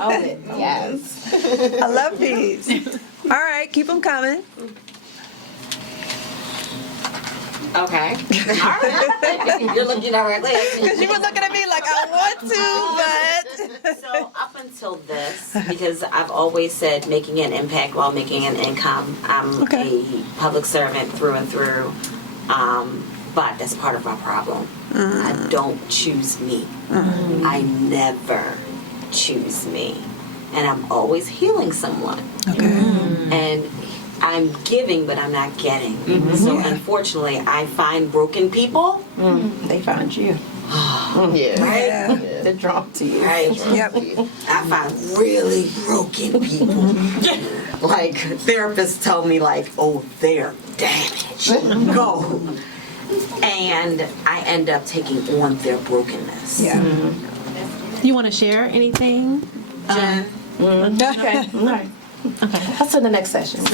Own it. Yes. I love these. All right, keep them coming. Okay. You're looking directly at me. Because you were looking at me like, I want to, but. So up until this, because I've always said making an impact while making an income. I'm a public servant through and through, but that's part of my problem. I don't choose me. I never choose me. And I'm always healing someone. And I'm giving, but I'm not getting. So unfortunately, I find broken people. They find you. Right? They're drawn to you. Right. Yep. I find really broken people. Like therapists tell me, like, oh, they're damaged. Go. And I end up taking on their brokenness. Yeah. You want to share anything? Jen. Okay. Okay. That's in the next session.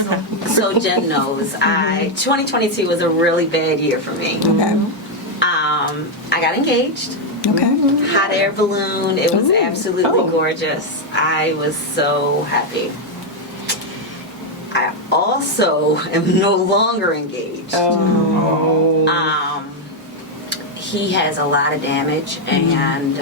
So Jen knows 2022 was a really bad year for me. I got engaged. Hot air balloon. It was absolutely gorgeous. I was so happy. I also am no longer engaged. He has a lot of damage and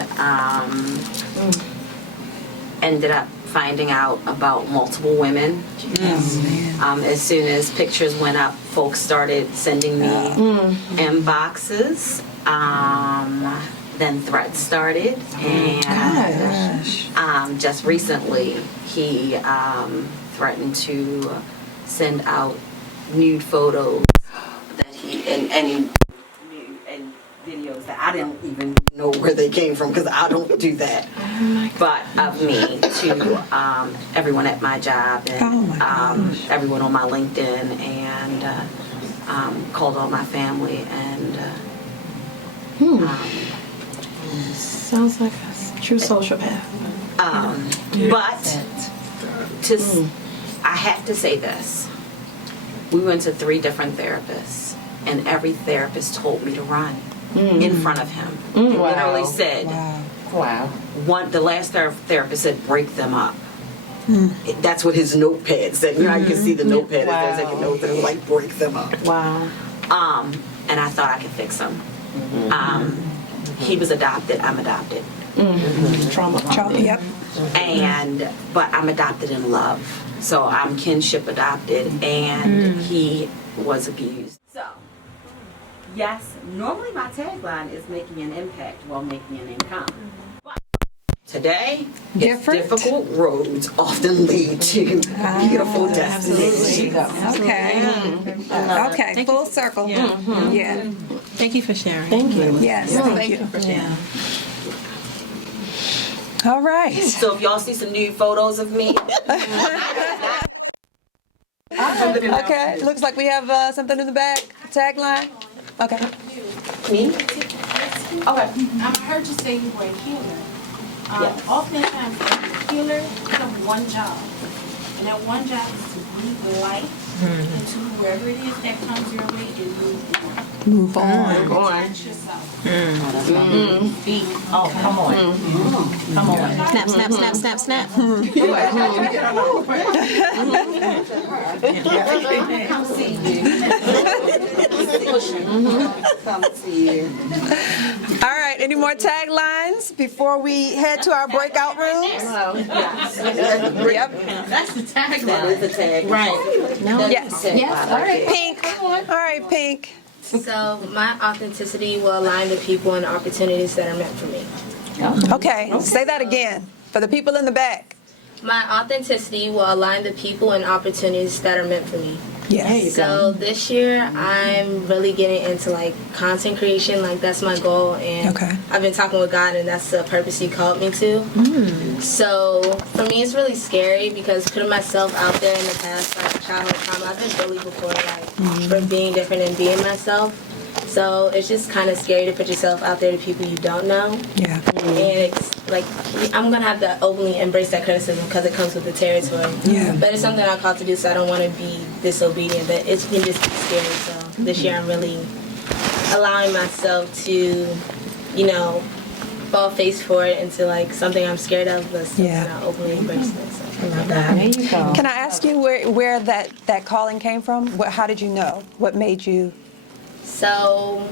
ended up finding out about multiple women. As soon as pictures went up, folks started sending me inboxes. Then threats started, and just recently he threatened to send out nude photos that he and videos that I didn't even know where they came from because I don't do that. But of me to everyone at my job and everyone on my LinkedIn and called all my family and Sounds like a true sociopath. but I have to say this. We went to 3 different therapists and every therapist told me to run in front of him. Literally said, the last therapist said, break them up. That's what his notepad said. You know, I could see the notepad as there's like a note that was like, break them up. And I thought I could fix them. He was adopted. I'm adopted. Trauma. Yep. But I'm adopted in love. So I'm kinship adopted, and he was abused. So, yes, normally my tagline is making an impact while making an income. But Today, Different? it's difficult roads often lead to beautiful destinations. Okay, full circle. Yeah. Thank you for sharing. Thank you. Yes, thank you. for sharing. All right. So if y'all see some new photos of me, Okay, looks like we have something in the back. Tagline. Okay. me? Okay. I heard you say you were a healer. Yes. Oftentimes, as a healer, you have one job. And that one job is to breathe life into wherever it is that comes your way and move on. Move on. Touch yourself. Speak. Oh, come on. Come on. Snap, snap, snap, snap, snap. Come see you. Come see you. All right, any more taglines before we head to our breakout rooms? Yep. That's the tagline. That is a tag. Right. Yes. Yes. All right, Pink. All right, Pink. So my authenticity will align the people and opportunities that are meant for me. Okay, say that again for the people in the back. My authenticity will align the people and opportunities that are meant for me. Yes. So this year I'm really getting into like content creation, like that's my goal, and Okay. I've been talking with God, and that's the purpose He called me to. So for me, it's really scary because putting myself out there in the past, like childhood trauma, I've been bullied before, like for being different and being myself. So it's just kind of scary to put yourself out there to people you don't know. Yeah. And it's like I'm gonna have to openly embrace that criticism because it comes with the territory. Yeah. But it's something I'm called to do, so I don't want to be disobedient. But it can just be scary. So this year I'm really allowing myself to, you know, fall face forward into like something I'm scared of, but something Yeah. I openly embrace it. So. There you go. Can I ask you where that calling came from? How did you know? What made you? So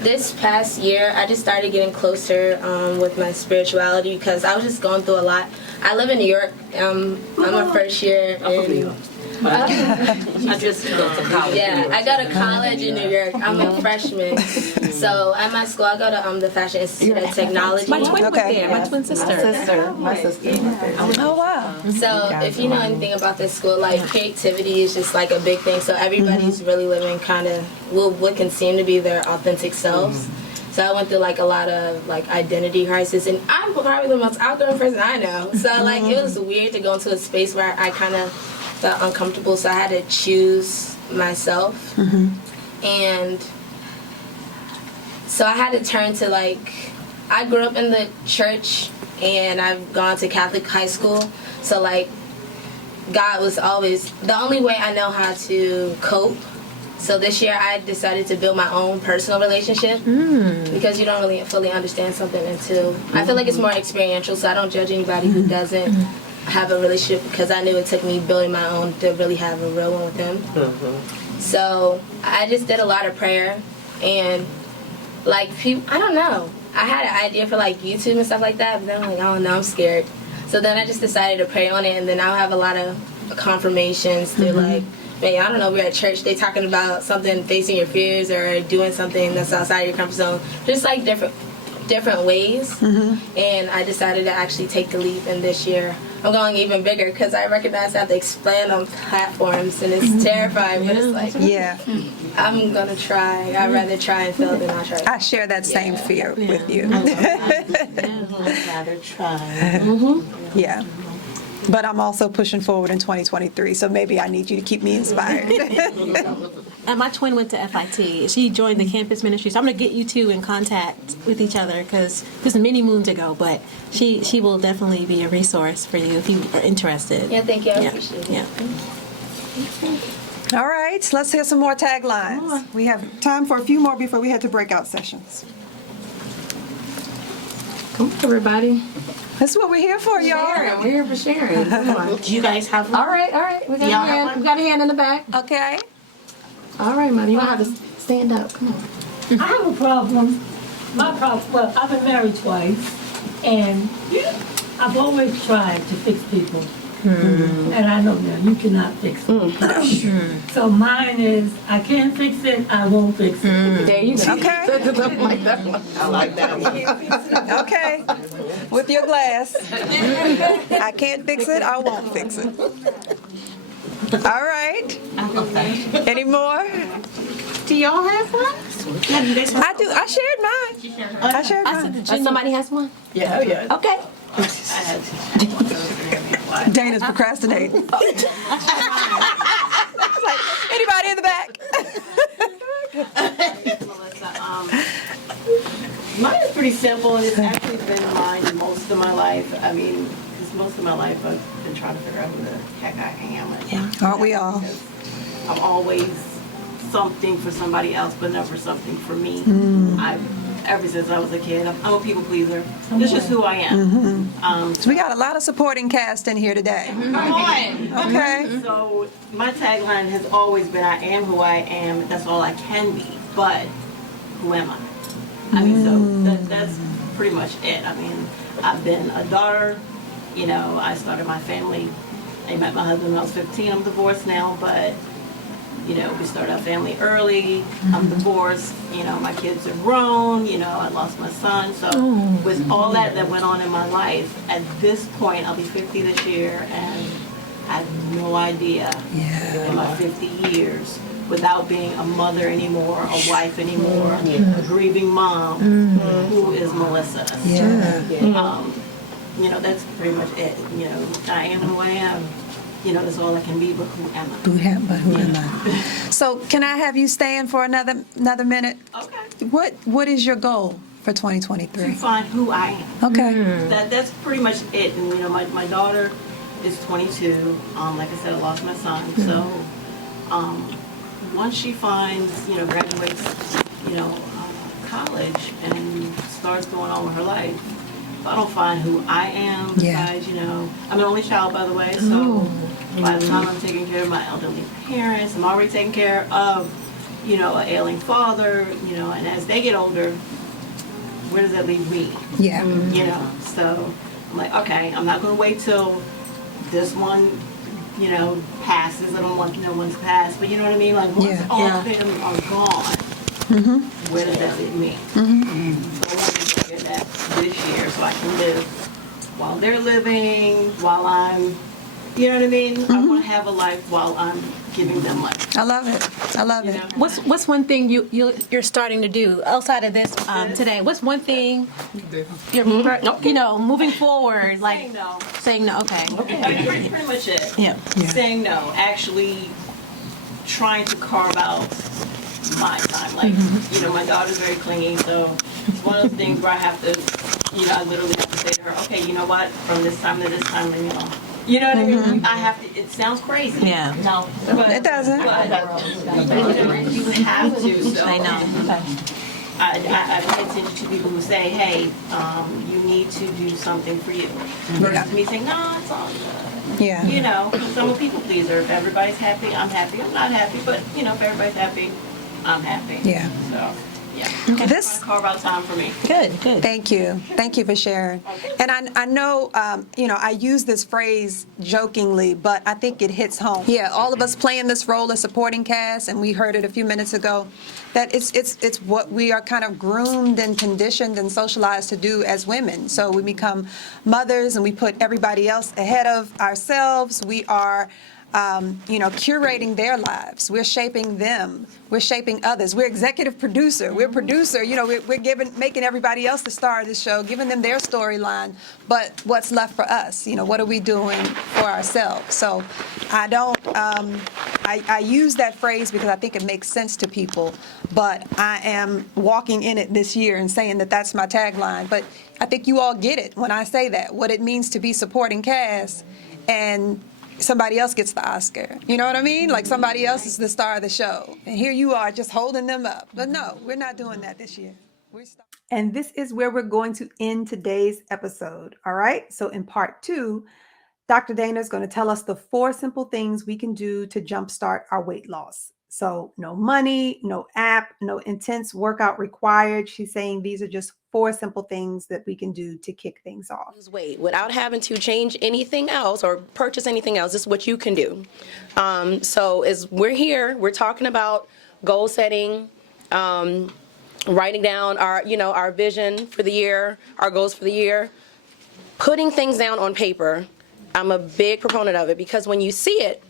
this past year, I just started getting closer with my spirituality because I was just going through a lot. I live in New York. I'm a first year in. I just go to college. Yeah, I go to college in New York. I'm a freshman. So at my school, I go to the Fashion Institute of Technology. My twin went Okay. there. My twin sister. My sister. Oh wow. So if you know anything about this school, like creativity is just like a big thing. So everybody's really living kind of what can seem to be their authentic selves. So I went through like a lot of like identity crisis, and I'm probably the most outgoing person I know. So like it was weird to go into a space where I kind of felt uncomfortable. So I had to choose myself, and so I had to turn to like I grew up in the church, and I've gone to Catholic high school. So like God was always the only way I know how to cope. So this year I decided to build my own personal relationship because you don't really fully understand something until I feel like it's more experiential. So I don't judge anybody who doesn't have a relationship because I knew it took me building my own to really have a real one with him. So I just did a lot of prayer, and like people, I don't know. I had an idea for like YouTube and stuff like that, but then I'm like, oh no, I'm scared. So then I just decided to pray on it, and then I'll have a lot of confirmations through like, man, I don't know, we're at church, they talking about something, facing your fears or doing something that's outside your comfort zone. Just like different ways. And I decided to actually take the leap, and this year I'm going even bigger because I recognize I have to explain on platforms, and it's terrifying, but it's like, Yeah. I'm gonna try. I'd rather try and fail than not try. I share that same fear with you. I'd rather try. Yeah. But I'm also pushing forward in 2023, so maybe I need you to keep me inspired. And my twin went to FIT. She joined the campus ministry, so I'm going to get you two in contact with each other because this is many moons ago, but she will definitely be a resource for you if you are interested. Yeah, thank you. I appreciate it. Yeah. All right, let's hear some more taglines. We have time for a few more before we head to breakout sessions. Come on, everybody. That's what we're here for, y'all. Sharon, we're here for sharing. Come on. Do you guys have one? All right. We got a hand. We got a hand in the back. Okay. All right, Mommy. You don't have to stand up. Come on. I have a problem. My problem, well, I've been married twice, and I've always tried to fix people. And I know now, you cannot fix it. So mine is, I can't fix it, I won't fix it. There you go. Okay. Something like that one. I like that one. Okay. with your glass. I can't fix it, I won't fix it. All right. Any more? Do y'all have one? I do. I shared mine. I shared mine. Somebody has one? Yeah, yeah. Okay. Dana's procrastinating. Like, anybody in the back? Mine is pretty simple, and it's actually been mine most of my life. I mean, because most of my life I've been trying to figure out who the heck I am. Yeah. Aren't we all? I'm always something for somebody else, but never something for me. Ever since I was a kid, I'm a people pleaser. It's just who I am. So we got a lot of supporting cast in here today. Come on. Okay. So my tagline has always been, I am who I am, that's all I can be, but who am I? I mean, so that's pretty much it. I mean, I've been a daughter, you know, I started my family, I met my husband when I was 15, I'm divorced now, but, you know, we started our family early, I'm divorced, you know, my kids are grown, you know, I lost my son, so with all that went on in my life, at this point, I'll be 50 this year, and I have no idea in my 50 years, without being a mother anymore, a wife anymore, a grieving mom, who is Melissa. So, you know, that's pretty much it. You know, I am who I am. You know, that's all I can be, but who am I? But who am I? So can I have you stand for another minute? Okay. What is your goal for To 2023? find who I am. Okay. That's pretty much it. And, you know, my daughter is 22. Like I said, I lost my son. So, once she finds, you know, graduates, you know, college and starts going on with her life, if I don't find who I am, besides, you know, I'm an only child, by the way, so by the time I'm taking care of my elderly parents, I'm already taking care of, you know, an ailing father, you know, and as they get older, where does that leave me? Yeah. You know, so I'm like, okay, I'm not going to wait till this one, you know, passes. I don't want no one's pass, but you know what I mean? Like, once all of them are gone, where does that leave me? So I want to get that this year so I can live while they're living, while I'm, you know what I mean? I want to have a life while I'm giving them life. I love it. I love it. What's one thing you're starting to do outside of this today? What's one thing you're you know, moving forward, like saying no? Okay. Pretty much it. Yeah. Saying no, actually trying to carve out my time. Like, you know, my daughter's very clingy, so it's one of those things where I have to, you know, I literally have to say to her, okay, you know what, from this time to this time, you know what I mean? I have to, it sounds crazy. Yeah. No. But, It doesn't. But you have to. So I know. I pay attention to people who say, hey, you need to do something for you. Versus me saying, no, it's all good. Yeah. You know, because I'm a people pleaser. If everybody's happy, I'm happy. I'm not happy, but, you know, if everybody's happy, I'm happy. Yeah. So, yeah. This Carve out time for me. Good. Thank you. Thank you for sharing. And I know, you know, I use this phrase jokingly, but I think it hits home. Yeah, all of us playing this role as supporting cast, and we heard it a few minutes ago, that it's what we are kind of groomed and conditioned and socialized to do as women. So we become mothers and we put everybody else ahead of ourselves. We are you know, curating their lives. We're shaping them. We're shaping others. We're executive producer. We're producer. You know, we're making everybody else the star of the show, giving them their storyline. But what's left for us? You know, what are we doing for ourselves? So I don't. I use that phrase because I think it makes sense to people. But I am walking in it this year and saying that that's my tagline. But I think you all get it when I say that. What it means to be supporting cast and somebody else gets the Oscar. You know what I mean? Like somebody else is the star of the show. And here you are just holding them up. But no, we're not doing that this year. And this is where we're going to end today's episode. All right? So in part 2, Dr. Dana is going to tell us the 4 simple things we can do to jumpstart our weight loss. So no money, no app, no intense workout required. She's saying these are just 4 simple things that we can do to kick things off. Lose weight without having to change anything else or purchase anything else. This is what you can do. So as we're here, we're talking about goal setting, writing down our vision for the year, our goals for the year. putting things down on paper, I'm a big proponent of it, because when you see it,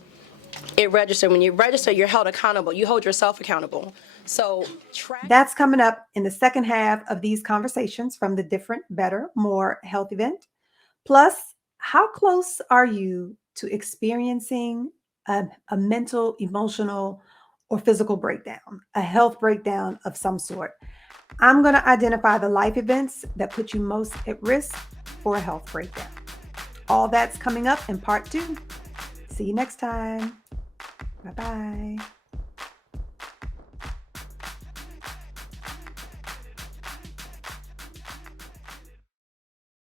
it registers. When you register, you're held accountable. You hold yourself accountable. So that's coming up in the second half of these conversations from the Different, Better, More Health event. Plus, how close are you to experiencing a mental, emotional, or physical breakdown, a health breakdown of some sort? I'm going to identify the life events that put you most at risk for a health breakdown. All that's coming up in part 2. See you next time. Bye-bye.